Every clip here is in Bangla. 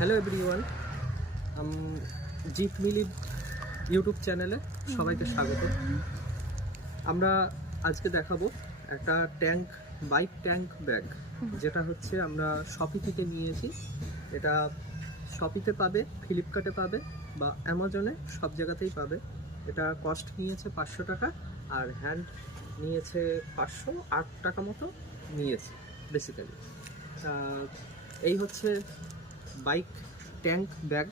হ্যালো এভরিওয়ান, জিপ মিলি ইউটিউব চ্যানেলে সবাইকে স্বাগত। আমরা আজকে দেখাবো একটা বাইক ট্যাঙ্ক ব্যাগ, যেটা হচ্ছে আমরা শপি থেকে নিয়েছি। এটা শপিতে পাবে, ফ্লিপকার্টে পাবে বা অ্যামাজনে, সব জায়গাতেই পাবে। এটা কস্ট নিয়েছে 500 টাকা, আর হ্যান্ড নিয়েছে 508 টাকা মতো নিয়েছে বেসিক্যালি। এই হচ্ছে বাইক ট্যাঙ্ক ব্যাগ।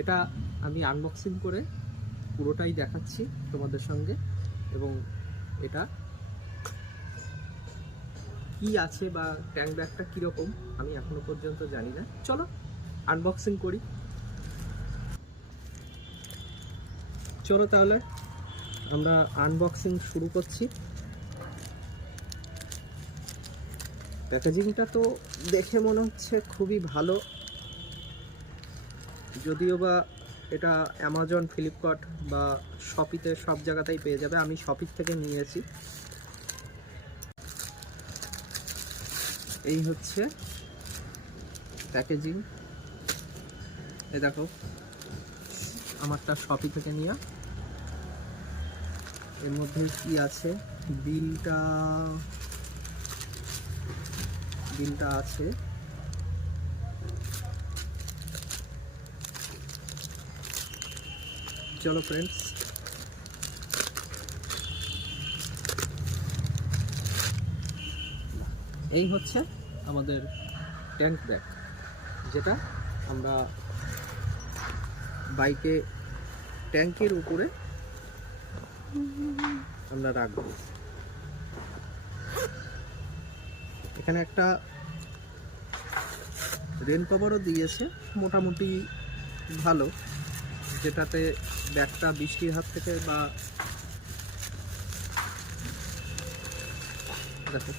এটা আমি আনবক্সিং করে পুরোটাই দেখাচ্ছি তোমাদের সঙ্গে, এবং এটা কি আছে বা ট্যাঙ্ক ব্যাগটা কীরকম আমি এখনো পর্যন্ত জানি না। চলো আনবক্সিং করি। চলো তাহলে আমরা আনবক্সিং শুরু করছি। প্যাকেজিংটা তো দেখে মনে হচ্ছে খুবই ভালো, যদিও বা এটা অ্যামাজন, ফ্লিপকার্ট বা শপিতে সব জায়গাতেই পেয়ে যাবে। আমি শপির থেকে নিয়েছি। এই হচ্ছে প্যাকেজিং। এই দেখো, আমারটা শপি থেকে নিয়ে। এর মধ্যে কি আছে, বিলটা আছে। চলো ফ্রেন্ডস, এই হচ্ছে আমাদের ট্যাঙ্ক ব্যাগ, যেটা আমরা বাইকে ট্যাঙ্কের উপরে আমরা রাখবো। এখানে একটা রেন কভারও দিয়েছে, মোটামুটি ভালো, যেটাতে ব্যাগটা বৃষ্টির হাত থেকে বা দেখো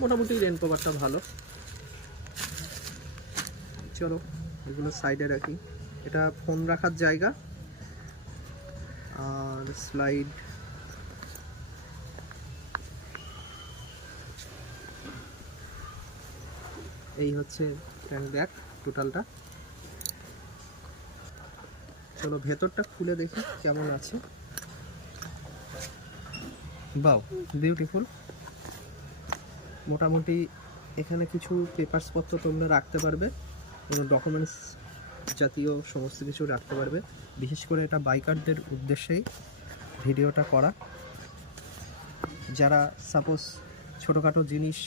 মোটামুটি রেন কভারটা ভালো। চলো এগুলো সাইডে রাখি। এটা ফোন রাখার জায়গা, আর স্লাইড। এই হচ্ছে ট্যাঙ্ক ব্যাগ টোটালটা। চলো ভেতরটা খুলে দেখি কেমন আছে। বাও, বিউটিফুল। মোটামুটি এখানে কিছু পেপারসপত্র তোমরা রাখতে পারবে, কোনো ডকুমেন্টস জাতীয় সমস্ত কিছু রাখতে পারবে। বিশেষ করে এটা বাইকারদের উদ্দেশ্যেই ভিডিওটা করা। যারা সাপোজ ছোটোখাটো জিনিস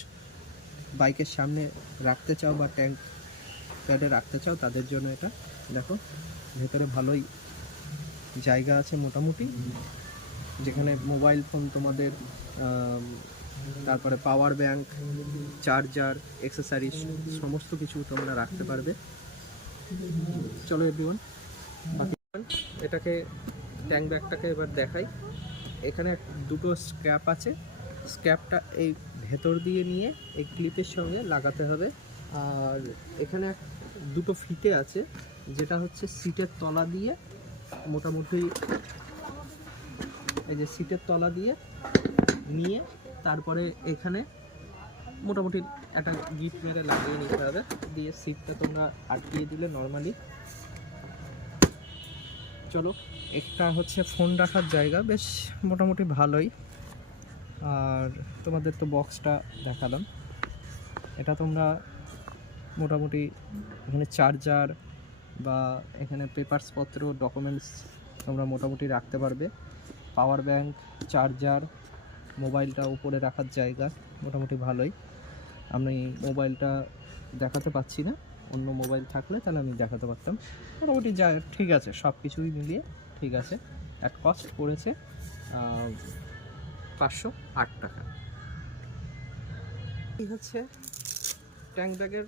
বাইকের সামনে রাখতে চাও বা ট্যাঙ্ক প্যাডে রাখতে চাও, তাদের জন্য এটা। দেখো ভেতরে ভালোই জায়গা আছে মোটামুটি, যেখানে মোবাইল ফোন তোমাদের, তারপরে পাওয়ার ব্যাংক, চার্জার, অ্যাক্সেসরিজ সমস্ত কিছু তোমরা রাখতে পারবে। চলো এভরিওয়ান, বাকি এটাকে ট্যাঙ্ক ব্যাগটাকে এবার দেখাই। এখানে দুটো স্ক্র্যাপ আছে। স্ক্র্যাপটা এই ভেতর দিয়ে নিয়ে এই ক্লিপের সঙ্গে লাগাতে হবে। আর এখানে দুটো ফিতে আছে, যেটা হচ্ছে সিটের তলা দিয়ে, মোটামুটি এই যে সিটের তলা দিয়ে নিয়ে তারপরে এখানে মোটামুটি একটা গিট মেরে লাগিয়ে নিতে হবে, দিয়ে সিটটা তোমরা আটকিয়ে দিলে নর্মালি। চলো, একটা হচ্ছে ফোন রাখার জায়গা, বেশ মোটামুটি ভালোই। আর তোমাদের তো বক্সটা দেখালাম। এটা তোমরা মোটামুটি এখানে চার্জার বা এখানে পেপারসপত্র, ডকুমেন্টস তোমরা মোটামুটি রাখতে পারবে। পাওয়ার ব্যাংক, চার্জার, মোবাইলটা উপরে রাখার জায়গা মোটামুটি ভালোই। আমি মোবাইলটা দেখাতে পাচ্ছি না, অন্য মোবাইল থাকলে তাহলে আমি দেখাতে পারতাম। মোটামুটি যা ঠিক আছে, সব কিছুই মিলিয়ে ঠিক আছে। অ্যাট কস্ট পড়েছে 508 টাকা। এই হচ্ছে ট্যাঙ্ক ব্যাগের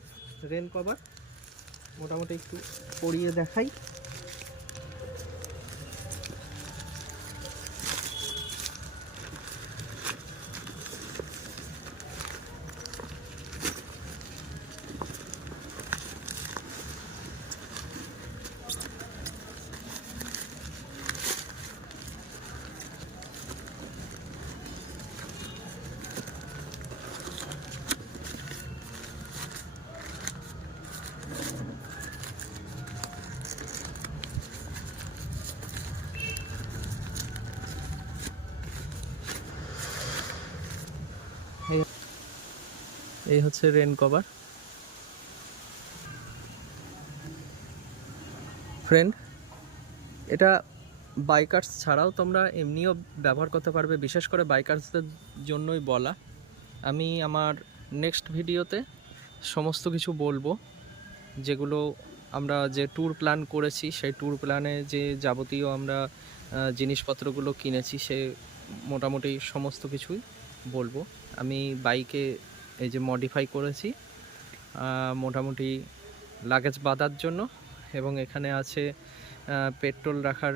রেন কভার। মোটামুটি একটু পরিয়ে দেখাই। এই হচ্ছে রেন কভার। ফ্রেন্ড, এটা বাইকার্স ছাড়াও তোমরা এমনিও ব্যবহার করতে পারবে, বিশেষ করে বাইকার্সদের জন্যই বলা। আমি আমার নেক্সট ভিডিওতে সমস্ত কিছু বলবো, যেগুলো আমরা যে ট্যুর প্ল্যান করেছি সেই ট্যুর প্ল্যানে যে যাবতীয় আমরা জিনিসপত্রগুলো কিনেছি সে মোটামুটি সমস্ত কিছুই বলবো। আমি বাইকে এই যে মডিফাই করেছি মোটামুটি লাগেজ বাঁধার জন্য, এবং এখানে আছে পেট্রোল রাখার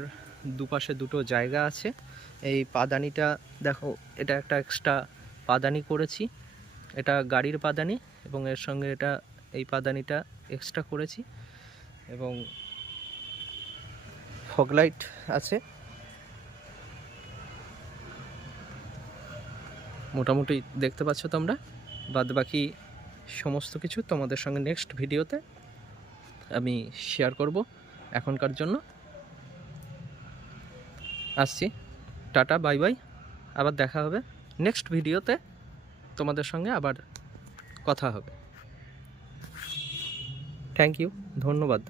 দুপাশে দুটো জায়গা আছে। এই পাদানিটা দেখো, এটা একটা এক্সট্রা পাদানি করেছি, এটা গাড়ির পাদানি, এবং এর সঙ্গে এটা এই পাদানিটা এক্সট্রা করেছি, এবং ফগলাইট আছে। মোটামুটি দেখতে পাচ্ছ তোমরা। বাদ বাকি সমস্ত কিছু তোমাদের সঙ্গে নেক্সট ভিডিওতে আমি শেয়ার করব। এখনকার জন্য আসছি, টাটা, বাই বাই। আবার দেখা হবে নেক্সট ভিডিওতে, তোমাদের সঙ্গে আবার কথা হবে। থ্যাংক ইউ, ধন্যবাদ।